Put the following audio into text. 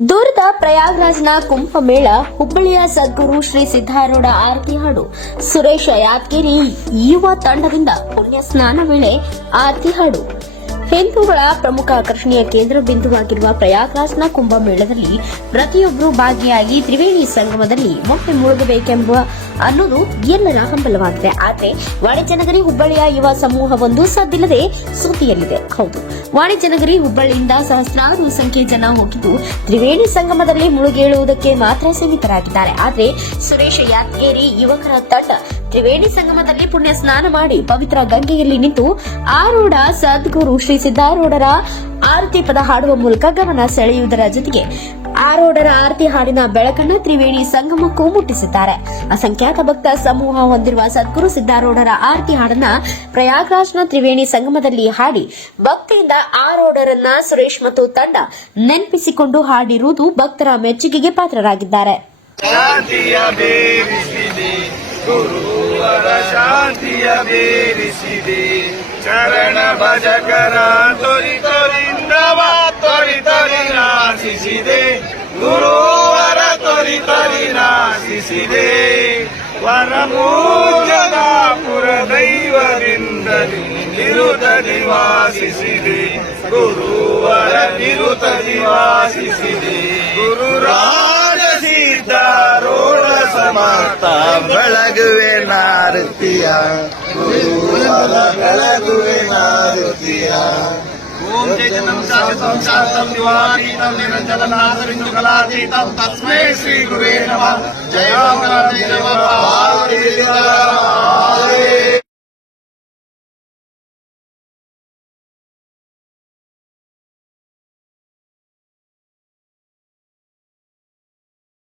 ದೂರದ ಪ್ರಯಾಗ್ರಾಜ್ನ ಕುಂಭಮೇಳ, ಹುಬ್ಬಳ್ಳಿಯ ಸದ್ಗುರು ಶ್ರೀ ಸಿದ್ದಾರೂಢ ಆರತಿ ಹಾಡು, ಸುರೇಶ ಯಾದಗಿರಿ ಯುವ ತಂಡದಿಂದ ಪುಣ್ಯ ಸ್ನಾನ ವೇಳೆ ಆರತಿ ಹಾಡು. ಹಿಂದೂಗಳ ಪ್ರಮುಖ ಆಕರ್ಷಣೆಯ ಕೇಂದ್ರ ಬಿಂದುವಾಗಿರುವ ಪ್ರಯಾಗ್ರಾಜ್ನ ಕುಂಭಮೇಳದಲ್ಲಿ ಪ್ರತಿಯೊಬ್ಬರೂ ಭಾಗಿಯಾಗಿ ತ್ರಿವೇಣಿ ಸಂಗಮದಲ್ಲಿ ಮೊಟ್ಟೆ ಮುಳುಗಬೇಕೆಂಬ ಅನ್ನೋದು ಎಲ್ಲರ ಹಂಬಲವಾಗಿದೆ. ಆದರೆ ವಾಣಿಜ್ಯನಗರಿ ಹುಬ್ಬಳ್ಳಿಯ ಯುವ ಸಮೂಹವೊಂದು ಸದ್ದಿಲ್ಲದೆ ಸುದ್ದಿಯಲ್ಲಿದೆ. ಹೌದು, ವಾಣಿಜ್ಯನಗರಿ ಹುಬ್ಬಳ್ಳಿಯಿಂದ ಸಹಸ್ರಾರು ಸಂಖ್ಯೆ ಜನ ಹೋಗಿದ್ದು ತ್ರಿವೇಣಿ ಸಂಗಮದಲ್ಲಿ ಮುಳುಗೇಳುವುದಕ್ಕೆ ಮಾತ್ರ ಸೀಮಿತರಾಗಿದ್ದಾರೆ. ಆದರೆ ಸುರೇಶ ಯಾದಗಿರಿ ಯುವಕರ ತಂಡ ತ್ರಿವೇಣಿ ಸಂಗಮದಲ್ಲಿ ಪುಣ್ಯ ಸ್ನಾನ ಮಾಡಿ ಪವಿತ್ರ ಗಂಗೆಯಲ್ಲಿ ನಿಂತು ಆರೂಢ ಸದ್ಗುರು ಶ್ರೀ ಸಿದ್ದಾರೂಢರ ಆರತಿ ಪದ ಹಾಡುವ ಮೂಲಕ ಗಮನ ಸೆಳೆಯುವುದರ ಜೊತೆಗೆ ಆರೂಢರ ಆರತಿ ಹಾಡಿನ ಬೆಳಕನ್ನು ತ್ರಿವೇಣಿ ಸಂಗಮಕ್ಕೂ ಮುಟ್ಟಿಸಿದ್ದಾರೆ. ಅಸಂಖ್ಯಾತ ಭಕ್ತ ಸಮೂಹ ಹೊಂದಿರುವ ಸದ್ಗುರು ಸಿದ್ದಾರೂಢರ ಆರತಿ ಹಾಡನ್ನ ಪ್ರಯಾಗ್ರಾಜ್ನ ತ್ರಿವೇಣಿ ಸಂಗಮದಲ್ಲಿ ಹಾಡಿ ಭಕ್ತಿಯಿಂದ ಆರೂಢರನ್ನ ಸುರೇಶ್ ಮತ್ತು ತಂಡ ನೆನಪಿಸಿಕೊಂಡು ಹಾಡಿರುವುದು ಭಕ್ತರ ಮೆಚ್ಚುಗೆಗೆ ಪಾತ್ರರಾಗಿದ್ದಾರೆ. ಗುರುವರ ಶಾಂತಿಯ ಬೇರಿಸಿದೆ, ಚರಣ ಭಜಕರ ತೊರಿ ತೊರಿಂದವ ತೊರಿ ತೊರಿ ನಾಶಿಸಿದೆ, ಗುರುವರ ತೊರಿ ತೊರಿ ನಾಶಿಸಿದೆ. ವನಮೂಜನ ಪುರ ದೈವದಿಂದ ನಿರುತ ನಿವಾಸಿಸಿದೆ, ಗುರುವರ ನಿರುತ ನಿವಾಸಿಸಿದೆ. ಗುರುರಾಜ ಸಿದ್ದಾರೂಢ ಸಮರ್ಥ ಬೆಳಗುವೆ ನಾರತಿಯ, ಗುರುವರ ಬೆಳಗುವೆ ನಾರತಿಯ. ಓಂ ಚೈತನ್ಯಂ ಶಾಶ್ವತಂ ಶಾಂತಂ ದಿವಾತೀತಂ ನಿರಂಜನನಾಥವಿಂದು ಕಲಾತೀತಂ ತಸ್ಮೈ ಶ್ರೀ ಗುರುವೇ ನಮಃ. ಜಯ ಮಂಗಳ ಜಯ ಪಾರ್ವತಿ.